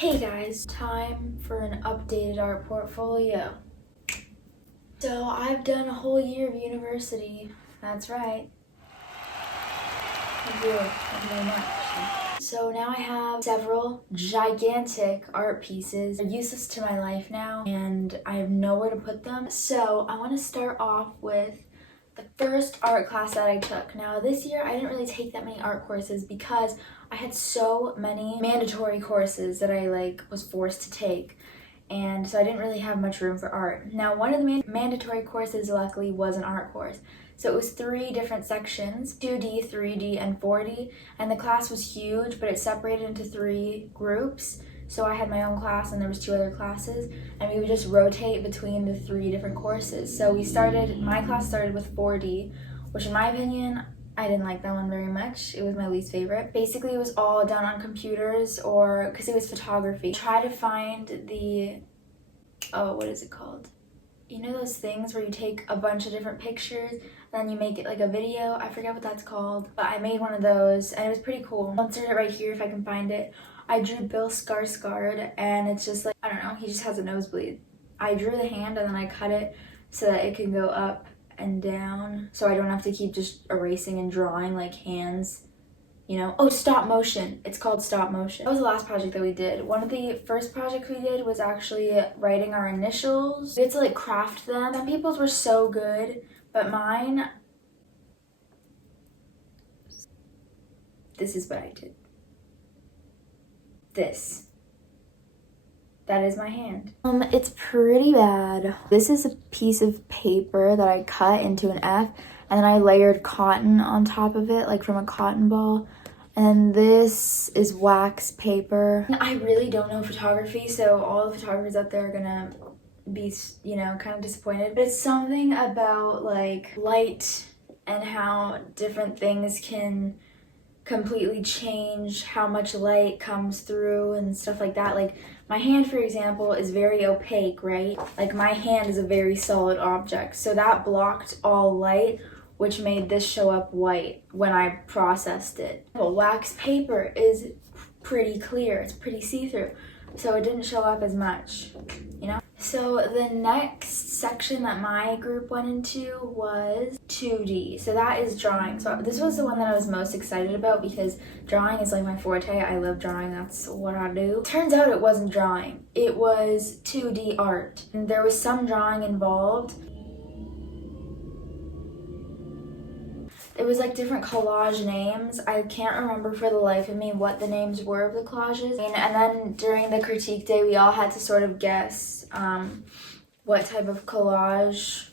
Hey guys, time for an updated art portfolio. So I've done a whole year of university. That's right. Thank you very much. So now I have several gigantic art pieces. They're useless to my life now and I have nowhere to put them. So I want to start off with the first art class that I took. Now this year I didn't really take that many art courses because I had so many mandatory courses that I was forced to take, and so I didn't really have much room for art. Now one of the mandatory courses luckily was an art course. So it was 3 different sections, 2D, 3D, and 4D, and the class was huge, but it separated into 3 groups. So I had my own class and there was 2 other classes, and we would just rotate between the 3 different courses. So my class started with 4D, which in my opinion, I didn't like that one very much. It was my least favorite. Basically, it was all done on computers because it was photography. Try to find what is it called? You know those things where you take a bunch of different pictures, then you make it like a video? I forget what that's called, but I made one of those and it was pretty cool. I'll insert it right here if I can find it. I drew Bill Skarsgård and it's just like, I don't know, he just has a nosebleed. I drew the hand and then I cut it so that it can go up and down, so I don't have to keep just erasing and drawing like hands, you know. Oh, stop motion. It's called stop motion. That was the last project that we did. One of the first projects we did was actually writing our initials. We had to craft them. Some people's were so good, but mine, this is what I did. This. That is my hand. It's pretty bad. This is a piece of paper that I cut into an F, and then I layered cotton on top of it, like from a cotton ball. And this is wax paper. I really don't know photography, so all the photographers out there are gonna be, kind of disappointed. But it's something about light and how different things can completely change how much light comes through and stuff like that. My hand, for example, is very opaque, right? My hand is a very solid object, so that blocked all light, which made this show up white when I processed it. Well, wax paper is pretty clear, it's pretty see-through, so it didn't show up as much, you know? So the next section that my group went into was 2D. So that is drawing. So this was the one that I was most excited about because drawing is my forte. I love drawing, that's what I do. Turns out it wasn't drawing. It was 2D art. And there was some drawing involved. It was different collage names. I can't remember for the life of me what the names were of the collages. And then during the critique day, we all had to sort of guess what type of collage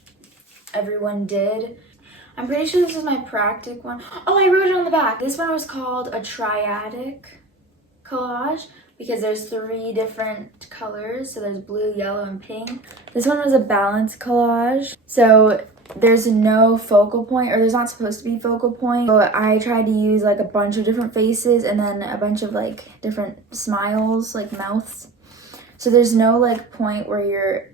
everyone did. I'm pretty sure this was my practic one. Oh, I wrote it on the back. This one was called a triadic collage because there's 3 different colors. So there's blue, yellow, and pink. This one was a balanced collage. So there's no focal point, or there's not supposed to be focal point. So I tried to use a bunch of different faces and then a bunch of different smiles, mouths. So there's no point where your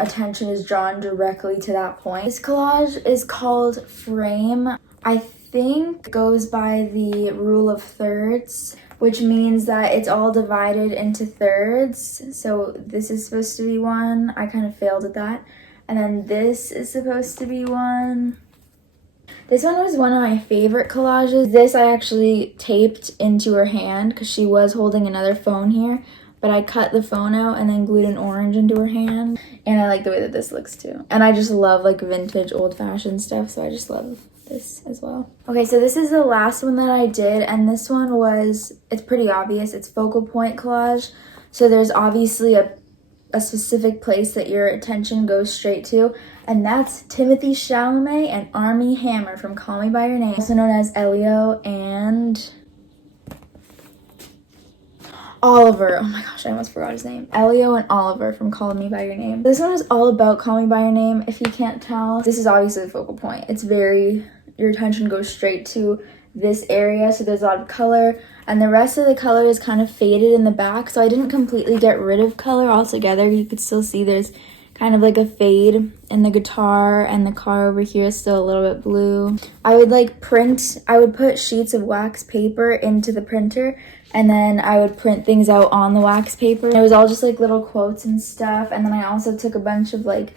attention is drawn directly to that point. This collage is called frame. I think it goes by the rule of thirds, which means that it's all divided into thirds. So this is supposed to be one. I kind of failed at that. And then this is supposed to be one. This one was one of my favorite collages. This I actually taped into her hand because she was holding another phone here. But I cut the phone out and then glued an orange into her hand. And I like the way that this looks too. And I just love vintage old-fashioned stuff, so I just love this as well. Okay, so this is the last one that I did, and this one it's pretty obvious. It's focal point collage. So there's obviously a specific place that your attention goes straight to, and that's Timothée Chalamet and Armie Hammer from Call Me By Your Name, also known as Elio and Oliver. Oh my gosh, I almost forgot his name. Elio and Oliver from Call Me By Your Name. This one is all about Call Me By Your Name, if you can't tell. This is obviously the focal point. Your attention goes straight to this area, so there's a lot of color, and the rest of the color is kind of faded in the back, so I didn't completely get rid of color altogether. You could still see there's kind of like a fade in the guitar, and the car over here is still a little bit blue. I would put sheets of wax paper into the printer, and then I would print things out on the wax paper. It was all just like little quotes and stuff, and then I also took a bunch of like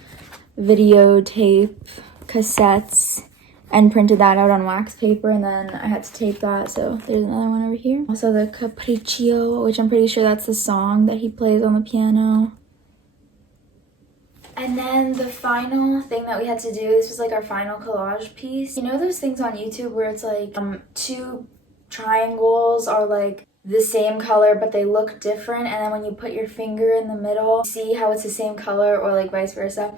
videotape cassettes and printed that out on wax paper, and then I had to tape that. So there's another one over here. Also the Capriccio, which I'm pretty sure that's the song that he plays on the piano. And then the final thing that we had to do, this was like our final collage piece. You know those things on YouTube where it's like two triangles are like the same color but they look different, and then when you put your finger in the middle, see how it's the same color, or like vice versa.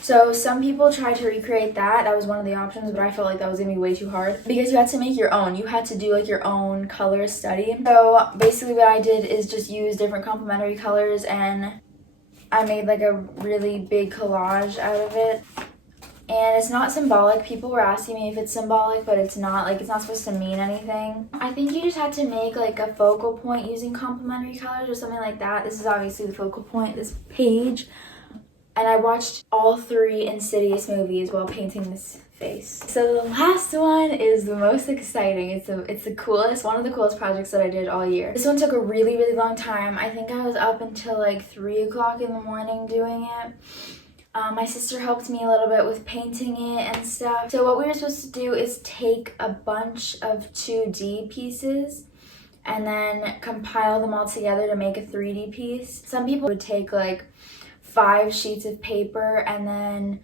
So some people tried to recreate that. That was one of the options, but I felt like that was gonna be way too hard because you had to make your own. You had to do like your own color study. So basically what I did is just use different complementary colors, and I made like a really big collage out of it. And it's not symbolic. People were asking me if it's symbolic, but it's not. Like, it's not supposed to mean anything. I think you just had to make like a focal point using complementary colors or something like that. This is obviously the focal point, this page. And I watched all 3 Insidious movies while painting this face. So the last one is the most exciting. It's the coolest, one of the coolest projects that I did all year. This one took a really, really long time. I think I was up until like 3 o'clock in the morning doing it. My sister helped me a little bit with painting it and stuff. So what we were supposed to do is take a bunch of 2D pieces and then compile them all together to make a 3D piece. Some people would take like 5 sheets of paper and then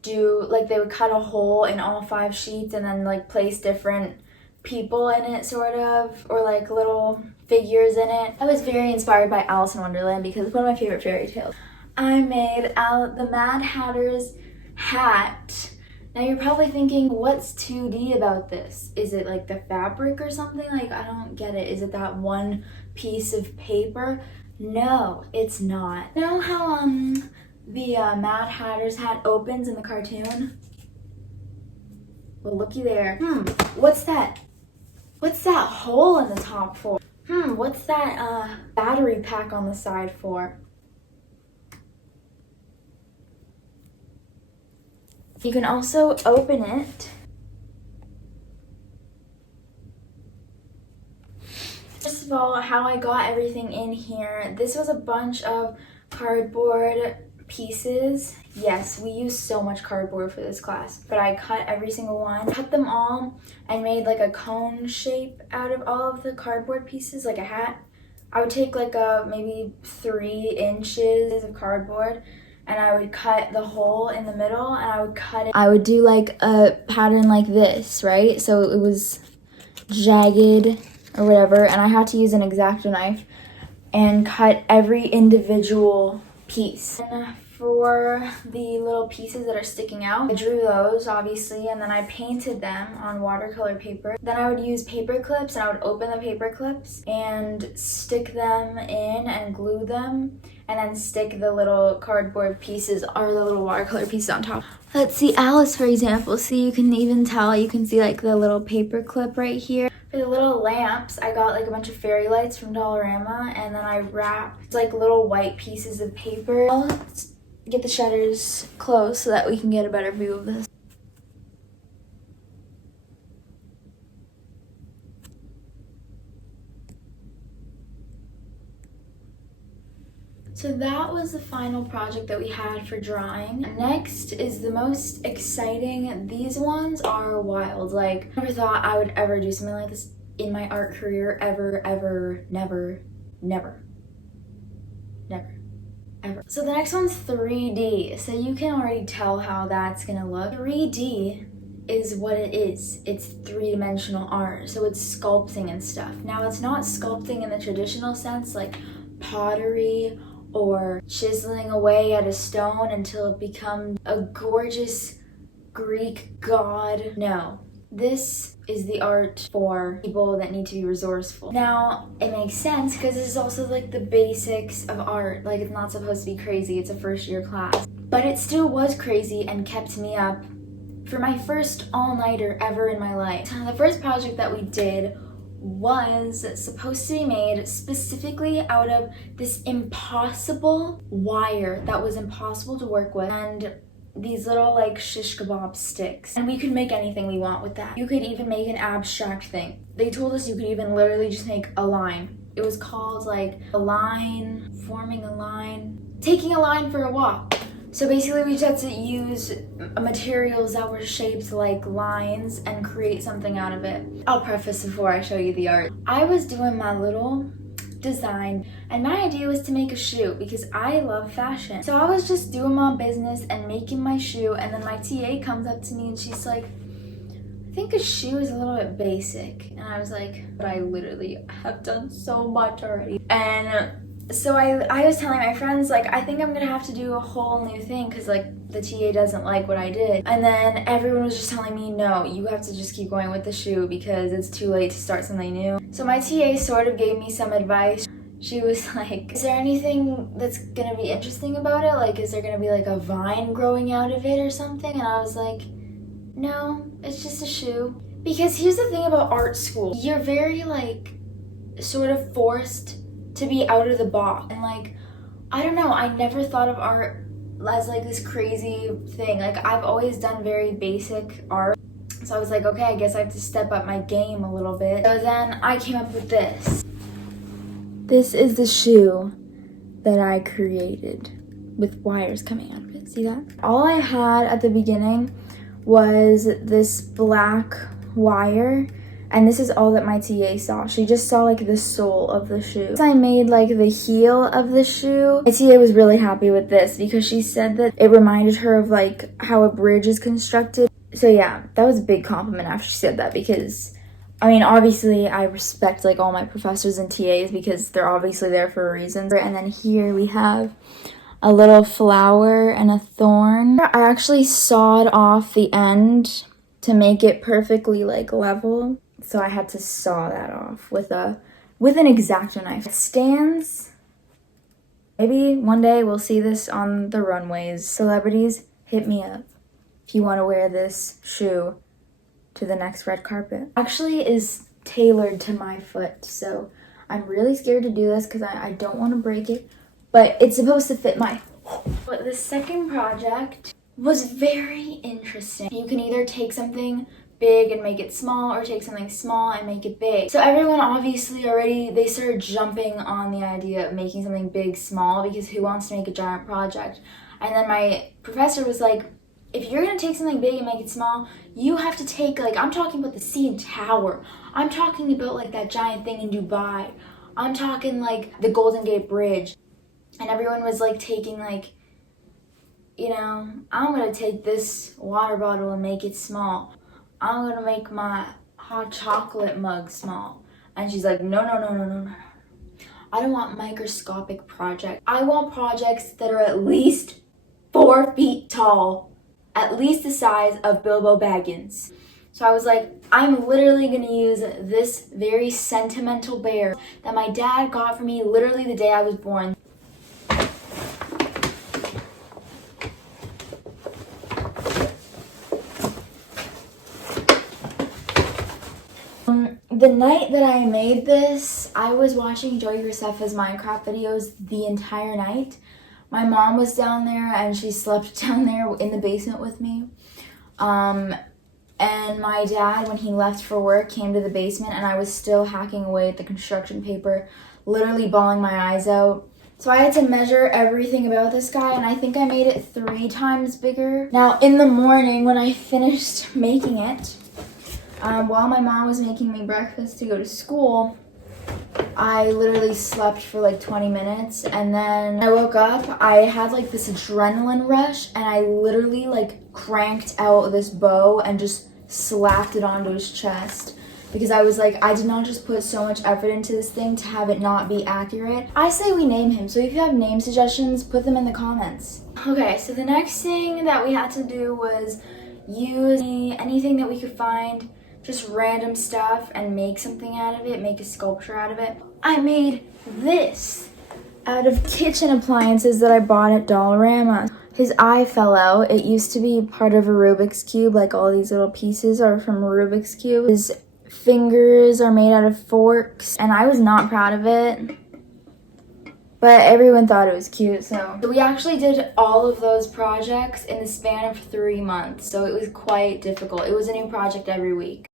do like, they would cut a hole in all 5 sheets and then like place different people in it, sort of, or like little figures in it. I was very inspired by Alice in Wonderland because it's one of my favorite fairy tales. I made the Mad Hatter's hat. Now you're probably thinking, what's 2D about this? Is it like the fabric or something? Like, I don't get it. Is it that one piece of paper? No, it's not. You know how the Mad Hatter's hat opens in the cartoon? Well, looky there. What's that? What's that hole in the top for? What's that battery pack on the side for? You can also open it. First of all, how I got everything in here. This was a bunch of cardboard pieces. Yes, we used so much cardboard for this class, but I cut every single one. Cut them all and made like a cone shape out of all of the cardboard pieces, like a hat. I would take like maybe 3 inches of cardboard, and I would cut the hole in the middle, and I would cut it. I would do like a pattern like this, right? So it was jagged or whatever, and I had to use an X-Acto knife and cut every individual piece. And for the little pieces that are sticking out, I drew those obviously, and then I painted them on watercolor paper. Then I would use paper clips, and I would open the paper clips and stick them in and glue them, and then stick the little cardboard pieces or the little watercolor pieces on top. Let's see Alice, for example. See, you can even tell, you can see like the little paper clip right here. For the little lamps, I got like a bunch of fairy lights from Dollarama, and then I wrapped like little white pieces of paper. Let's get the shutters closed so that we can get a better view of this. So that was the final project that we had for drawing. Next is the most exciting. These ones are wild. Like, I never thought I would ever do something like this in my art career, ever, never. So the next one's 3D. So you can already tell how that's gonna look. 3D is what it is. It's 3-dimensional art. So it's sculpting and stuff. Now it's not sculpting in the traditional sense, like pottery or chiseling away at a stone until it becomes a gorgeous Greek god. No, this is the art for people that need to be resourceful. Now, it makes sense because this is also like the basics of art. Like, it's not supposed to be crazy, it's a first-year class. But it still was crazy and kept me up. for my first all-nighter ever in my life. The first project that we did was supposed to be made specifically out of this impossible wire that was impossible to work with, and these little like shish kebab sticks, and we could make anything we want with that. You could even make an abstract thing. They told us you could even literally just make a line. It was called like a line, forming a line, taking a line for a walk. So basically we just had to use materials that were shaped like lines and create something out of it. I'll preface before I show you the art. I was doing my little design, and my idea was to make a shoe because I love fashion. So I was just doing my business and making my shoe, and then my TA comes up to me and she's like, I think a shoe is a little bit basic. And I was like, but I literally have done so much already. And so I was telling my friends, like, I think I'm gonna have to do a whole new thing because like the TA doesn't like what I did. And then everyone was just telling me, no, you have to just keep going with the shoe because it's too late to start something new. So my TA sort of gave me some advice. She was like, is there anything that's gonna be interesting about it? Like, is there gonna be like a vine growing out of it or something? And I was like, no, it's just a shoe. Because here's the thing about art school. You're very like sort of forced to be out of the box. And like, I don't know, I never thought of art as like this crazy thing. Like, I've always done very basic art. So I was like, okay, I guess I have to step up my game a little bit. So then I came up with this. This is the shoe that I created with wires coming out of it. See that? All I had at the beginning was this black wire, and this is all that my TA saw. She just saw like the sole of the shoe. I made like the heel of the shoe. My TA was really happy with this because she said that it reminded her of like how a bridge is constructed. So yeah, that was a big compliment after she said that, because I mean, obviously I respect like all my professors and TAs because they're obviously there for a reason. And then here we have a little flower and a thorn. I actually sawed off the end to make it perfectly like level. So I had to saw that off with an X-Acto knife. It stands. Maybe one day we'll see this on the runways. Celebrities, hit me up if you want to wear this shoe to the next red carpet. Actually is tailored to my foot, so I'm really scared to do this because I don't want to break it, but it's supposed to fit my. But the second project was very interesting. You can either take something big and make it small, or take something small and make it big. So everyone obviously they started jumping on the idea of making something big small, because who wants to make a giant project? And then my professor was like, if you're gonna take something big and make it small, you have to take, like, I'm talking about the CN Tower. I'm talking about like that giant thing in Dubai. I'm talking like the Golden Gate Bridge. And everyone was like taking like, you know, I'm gonna take this water bottle and make it small. I'm gonna make my hot chocolate mug small. And she's like, no. I don't want microscopic projects. I want projects that are at least 4 feet tall, at least the size of Bilbo Baggins. So I was like, I'm literally gonna use this very sentimental bear that my dad got for me literally the day I was born. The night that I made this, I was watching Joey Graceffa's Minecraft videos the entire night. My mom was down there and she slept down there in the basement with me. And my dad, when he left for work, came to the basement and I was still hacking away at the construction paper, literally bawling my eyes out. So I had to measure everything about this guy, and I think I made it 3 times bigger. Now, in the morning when I finished making it, while my mom was making me breakfast to go to school, I literally slept for like 20 minutes, and then I woke up. I had like this adrenaline rush, and I literally like cranked out this bow and just slapped it onto his chest, because I was like, I did not just put so much effort into this thing to have it not be accurate. I say we name him, so if you have name suggestions, put them in the comments. Okay, so the next thing that we had to do was use anything that we could find, just random stuff, and make something out of it, make a sculpture out of it. I made this out of kitchen appliances that I bought at Dollarama. His eye fell out. It used to be part of a Rubik's Cube, like all these little pieces are from a Rubik's Cube. His fingers are made out of forks, and I was not proud of it. But everyone thought it was cute, so. We actually did all of those projects in the span of 3 months, so it was quite difficult. It was a new project every week.